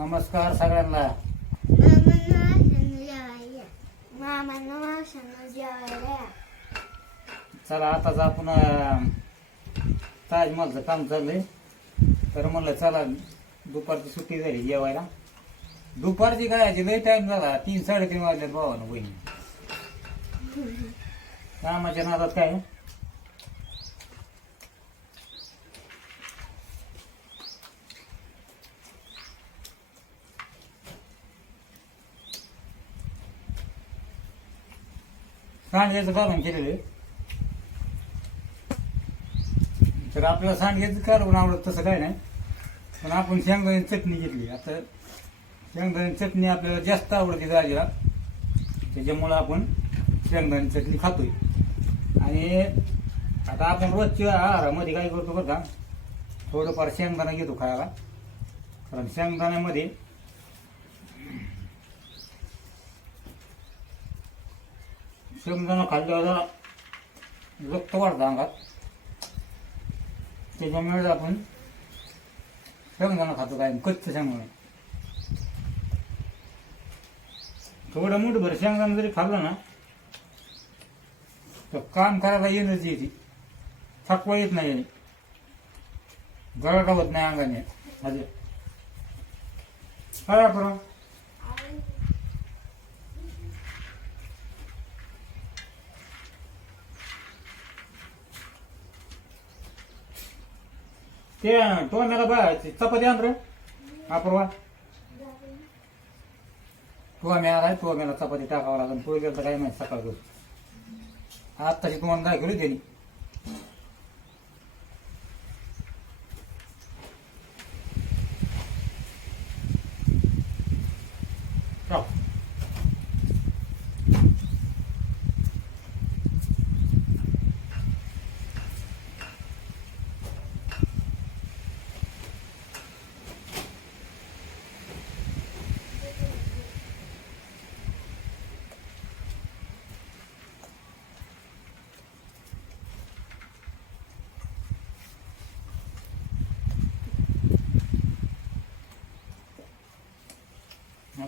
नमस्कार सगळ्यांना. चला आताच आपण ताजमहलचं काम चाललंय. तर म्हणलं चला दुपारची सुट्टी झाली जेवायला. दुपारची काय लय टाइम झाला. तीन साडेतीन वाजल्यात भावानं बहिणी कामाच्या नादात काय? सांडग्याचं कारण केलेलं. आहे. तर आपल्याला सांडग्याचं काढून आवडत तसं काय नाही. पण आपण शेंगदाण्याची चटणी घेतली. आता शेंगदाण्याची चटणी आपल्याला जास्त आवडते दाजीला त्याच्यामुळं आपण शेंगदाण्याची चटणी खातोय. आणि आता आपण रोजच्या आहारामध्ये काय करतो बरं का? थोडंफार शेंगदाणा घेतो खायला. कारण शेंगदाण्यामध्ये शेंगदाणा खाल्ल्यावर जरा रक्त वाढतं अंगात. त्याच्यामुळे आपण शेंगदाणा खातो काय कच्च शेंगदाणा. थोडं मुठभर शेंगदाणा जरी खाल्लं ना तर काम करायला एनर्जी येते. थकवा येत नाही गळा होत नाही अंगाने. अजून. काय आपण ते टोम्याला बा ते चपाती आण रे अपूर्वा टोम्या तो टोम्याला चपाती टाकावं लागेल तो गेलं काय माहिती सकाळ आत्ताशी तुम्हाला दाखवली त्यांनी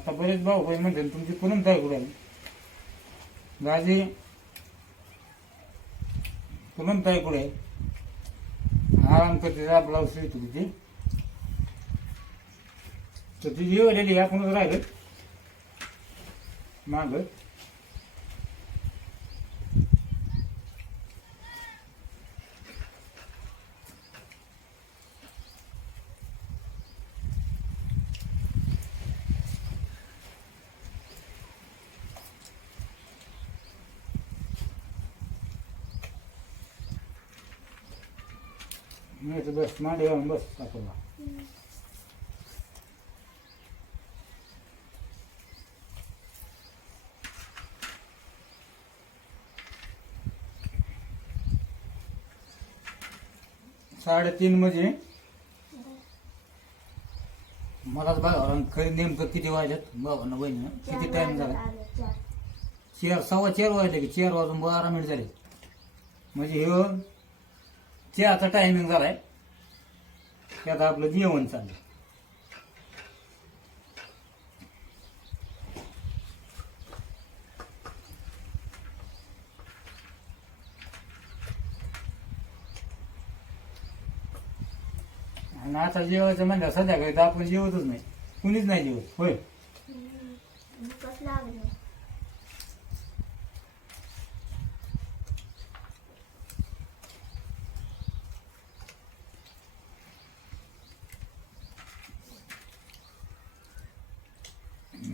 आता बरेच भाऊ बहीण म्हणते तुमची पुनम तयार कुठे आहे. गाजी पुनम ताई कुठे आहे? आराम करते जरा ब्लाऊज शिवतो तिथे तर तिची येवलेली आपणच राहिलं. मागत तर बस मांडे घालून बस आपल्याला साडेतीन म्हणजे? मलाच बघावं खरी नेमकं किती वाजल्यात बाबांना बहिणी किती टाइम झाला. चार. सव्वा चार वाजले की चार वाजून बारा मिनिट झाले. म्हणजे ह्यो चहाचा टायमिंग झालाय. त्यात आपलं जेवण चाललं आणि आता जेवायचं म्हणलं संध्याकाळी तर आपण जेवतच नाही. कुणीच नाही जेवत. होय हम्म. भूकच लागली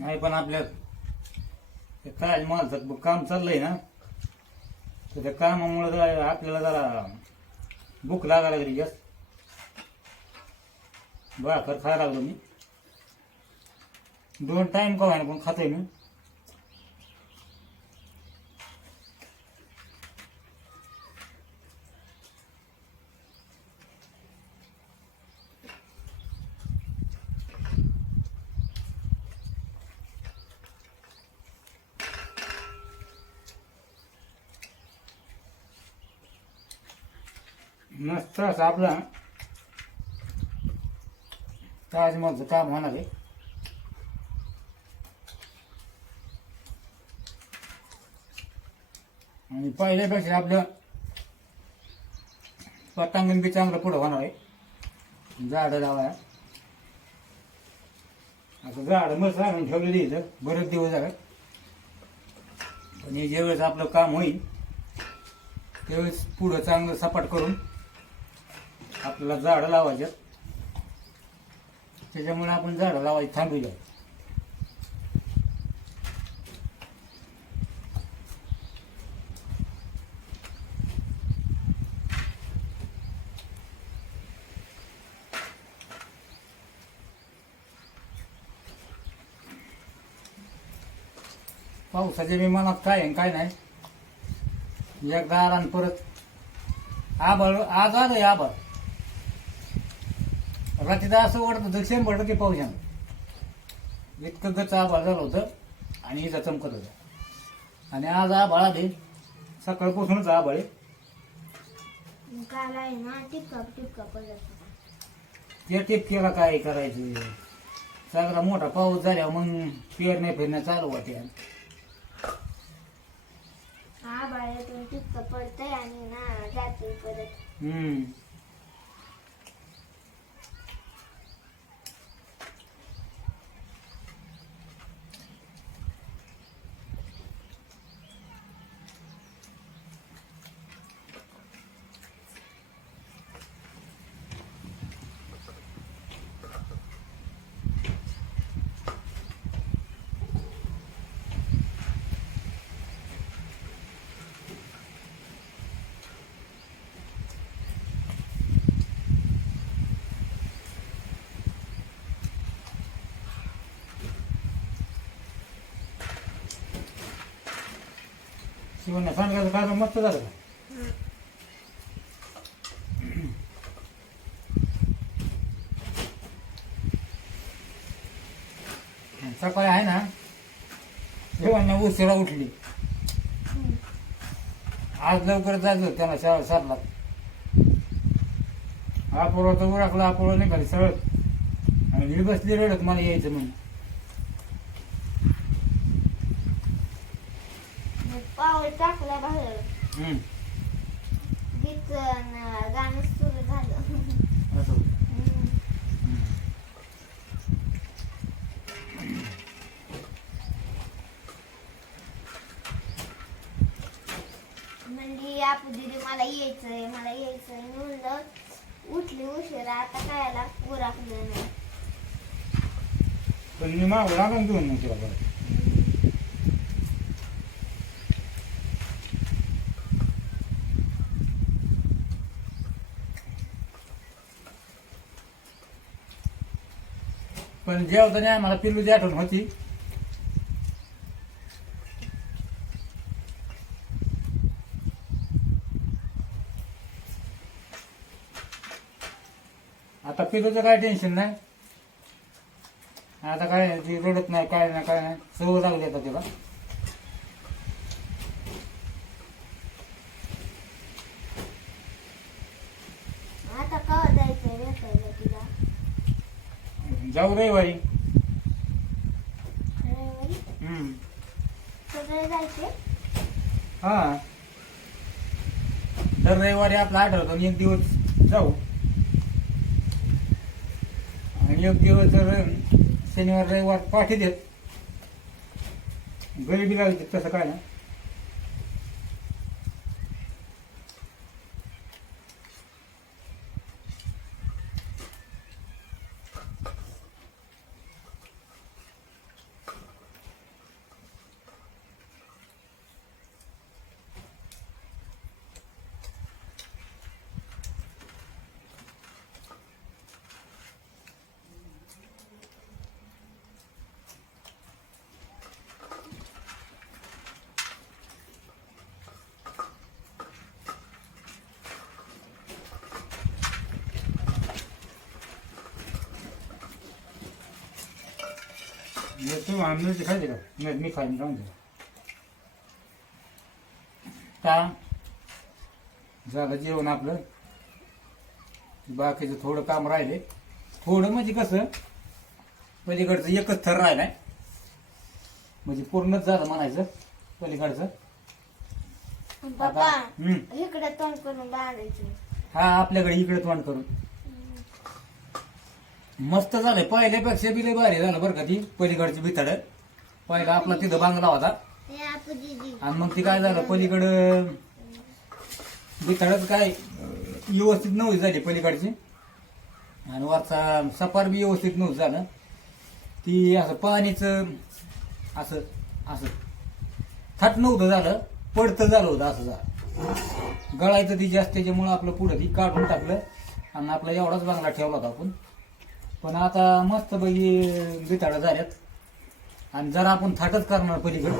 नाही पण आपल्या ते ताजमहालचं काम चाललंय ना? तर त्या कामामुळे जरा आपल्याला जरा भूक लागायला लागली जास्त. भाकर खायला लागलो मी. दोन टाईम का व्हायना पण खातोय मी. मस्त असा आपला ताजमहलचं काम होणार आहे. आणि पहिल्यापेक्षा आपलं पटांगण बी चांगलं पुढं होणार आहे. झाडं लावायला असं झाडं मस्त आणून ठेवलेली इथं बरेच दिवस झाले. पण हे ज्यावेळेस आपलं काम होईल त्यावेळेस पुढं चांगलं सपाट करून आपल्याला झाडं लावायच्यात त्याच्यामुळे आपण झाडं लावायची थांबूया. पावसाच्या विमानात काय आहे काय नाही. एकदा आला आणि परत आभाळ आज आलं आभाळ. रात्रीचं असं वाटत होतं शंभर टक्के पाऊस येणार. इतकं गच आभाळ झालं होतं आणि इथं चमकत होतं आणि आज आभाळ आले सकाळपासूनच आभाळ आहे. काल होता. त्या टिपकेला काय करायचं? चांगला मोठा पाऊस झाल्यावर मग पेरण्या फिरण्या चालू होत्या. आभाळ येतून टिपका पडतंय आणि ना जाते परत. हम्म. शिवण्या सांगायचं काय मस्त झालं का? सकाळी आहे ना शिवण्या उशिरा उठली. आज लवकर जायचं होतं त्याला शाळा सातला. आपोळा तर उरकला आपोळा निघाली सरळ. आणि मी बसली रडत मला यायचं म्हणून मग पाऊल टाकला बाहेर हम्म. गीत न- गाणं सुरू झालं असं होतं. हम्म. हम्म. म्हणजे आपू दिदी मला यायचंय मला यायचंय मी म्हणलं उठली उशिरा आता कायला उरकलं नाही पण मी मागं लागून घेऊन मग तिला परत. पण जेवताना आम्हाला पिल्लूची आठवण होती. आता पिल्लूचं काय टेन्शन नाही. आता काय ती रडत नाही काय नाही काय नाही. सवय लागली आता तिला आता कवा जायचंय भेटायला तिला जाऊ रविवारी? हम्म. सगळे जायचे? हा. दर रविवारी आपला आठवतो आणि एक दिवस जाऊ. आणि एक दिवस जर शनिवार रविवार पाठी देत. घरी बी लागते तसं काय नाही तू आम्ही खायचे का नाही मी खाईन राहून दे का झालं जेवण आपलं बाकीचं थोडं काम राहिले थोडं म्हणजे कसं पलीकडचं एकच थर राहिलाय म्हणजे पूर्णच झालं म्हणायचं पलीकडचं हम्म. इकडे तोंड करून बांधायचे हा आपल्याकडे इकडे तोंड करून मस्त झालंय. पहिल्यापेक्षा बी लय भारी झालं बरं का ती पलीकडची बिथाड. पहिला आपला तिथं बांगला होता. आणि मग ती काय झालं पलीकडं बिथाडच काय व्यवस्थित नव्हती झाली पलीकडची. आणि वरचा सपार बी व्यवस्थित नव्हतं झालं. ती असं पाणीच असं असं. थाट नव्हतं झालं पडतं झालं होतं असं झालं. गळायचं ती जास्त त्याच्यामुळं आपलं पुढं ती काढून टाकलं. आणि आपला एवढाच बांगला ठेवला होता आपण. पण आता मस्त पैकी बिथाडं झाल्यात. आणि जरा आपण थाटच करणार पलीकडे.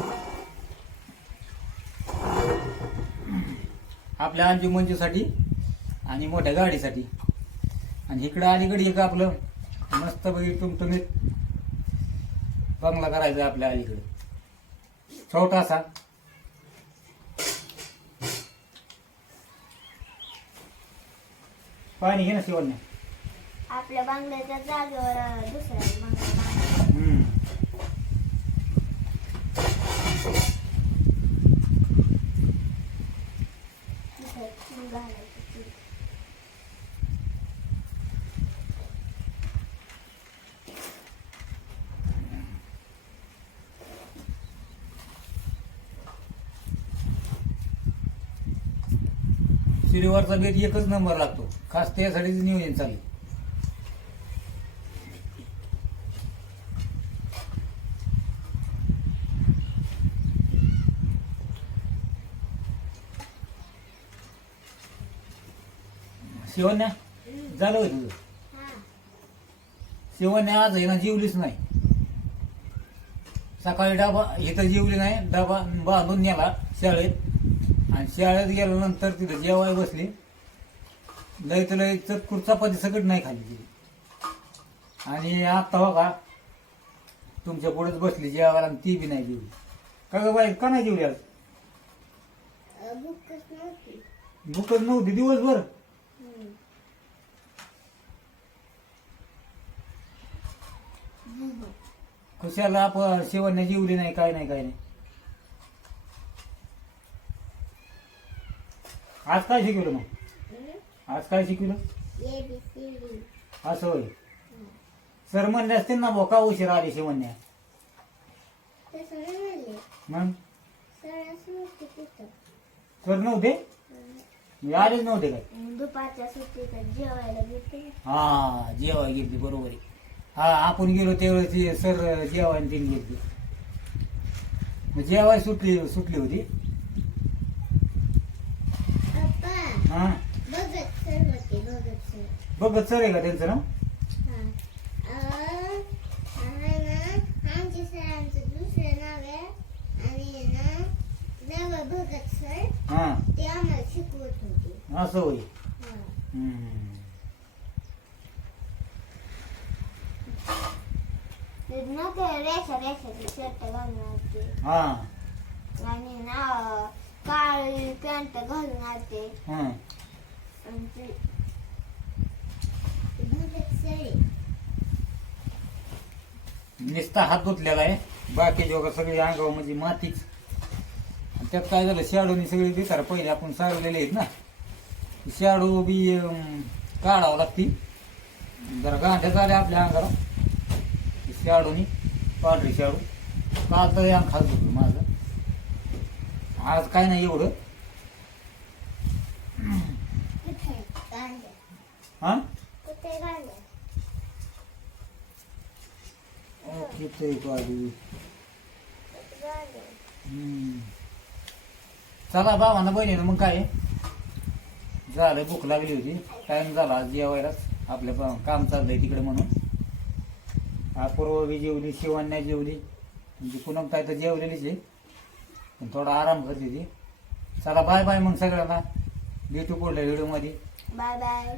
आपल्या अंजुमंजूसाठी आणि मोठ्या गाडीसाठी. आणि इकडं अलीकडे एक आपलं मस्त बघी टुमटुमीत बंगला करायचा आपल्या अलीकडे. छोटासा. पाणी घे ना शिवण्या. आपल्या बांगल्याच्या जागेवर दुसऱ्या बांगला. तिथं घालायची. शिरीवरचा बेट एकच नंबर लागतो खास त्यासाठीच नियोजन चालू शिवण्या? झालं होय? तुझं हा. शिवण्या आज ना जेवलीच नाही. सकाळी डबा इथं जेवली नाही डबा बांधून नेला शाळेत. आणि शाळेत गेल्यानंतर तिथं जेवाय बसली. लय तर लय चटकूर चपाती सगळं नाही खाली तिने आणि आता हो का तुमच्या पुढेच बसली जेवायला आणि ती बी नाही जेवली. का ग बाई का नाही जेवली आज? भूकच नव्हती दिवसभर हम्म. हम्म. कशाला आपण शेवण्या जेवली नाही काय नाही काय नाही. आज काय शिकवलं मग. आज काय शिकवलं. असं होय. सर म्हणले असते ना भाऊ का उशीर आली शिवण्या. मग. सर नव्हते म्हणजे आलेच नव्हते काय? दुपारच्या सुट्टीत जेवायला हा जेवाय गेली बरोबर आहे. हा आपण गेलो त्यावेळेस ते सर जेवायला तीन गेली मग जेवाय सुटली सुटली होती? हा. बघत सर आहे का त्यांचं नाव? हा. अं, आहे ना आमच्या सरांचं दुसरं नाव आहे आणि ना नवं भगत सर हा ते आम्हाला शिकवत होते असं होय हा. हम्म. ते ना ते रेषा रेषाचे शर्ट घालून आलते हा आणि ना काळी पॅन्ट घालून आलते हा आणि ते. नुसता हात धुतलेला आहे. बाकी जोगा सगळी अंगावर म्हणजे मातीच. आणि त्यात काय झालं शाडूनी सगळी बेकार पहिले आपण सारवलेले आहेत ना. ती शाडू बी अं, काढावं लागती. जरा गांठ्या झाल्या आपल्या अंगाला. ती शाडूनी. पांढरी शाडू काल तर या खात होतं माझं. आज काय नाही एवढं. कुठे हा कुठे किती चला बाबांना बहिणीनं मग काय? झालं भूक लागली होती. टाइम झाला आज जेवायलाच. आपल्या काम चाललंय तिकडे म्हणून. अपूर्व जेवली शिवान्या जेवली. म्हणजे पुन्हा काय तर जेवलेलीच आहे. पण थोडा आराम करते ती. चला बाय बाय मग सगळ्यांना. भेटू पुढल्या व्हिडिओमध्ये बाय बाय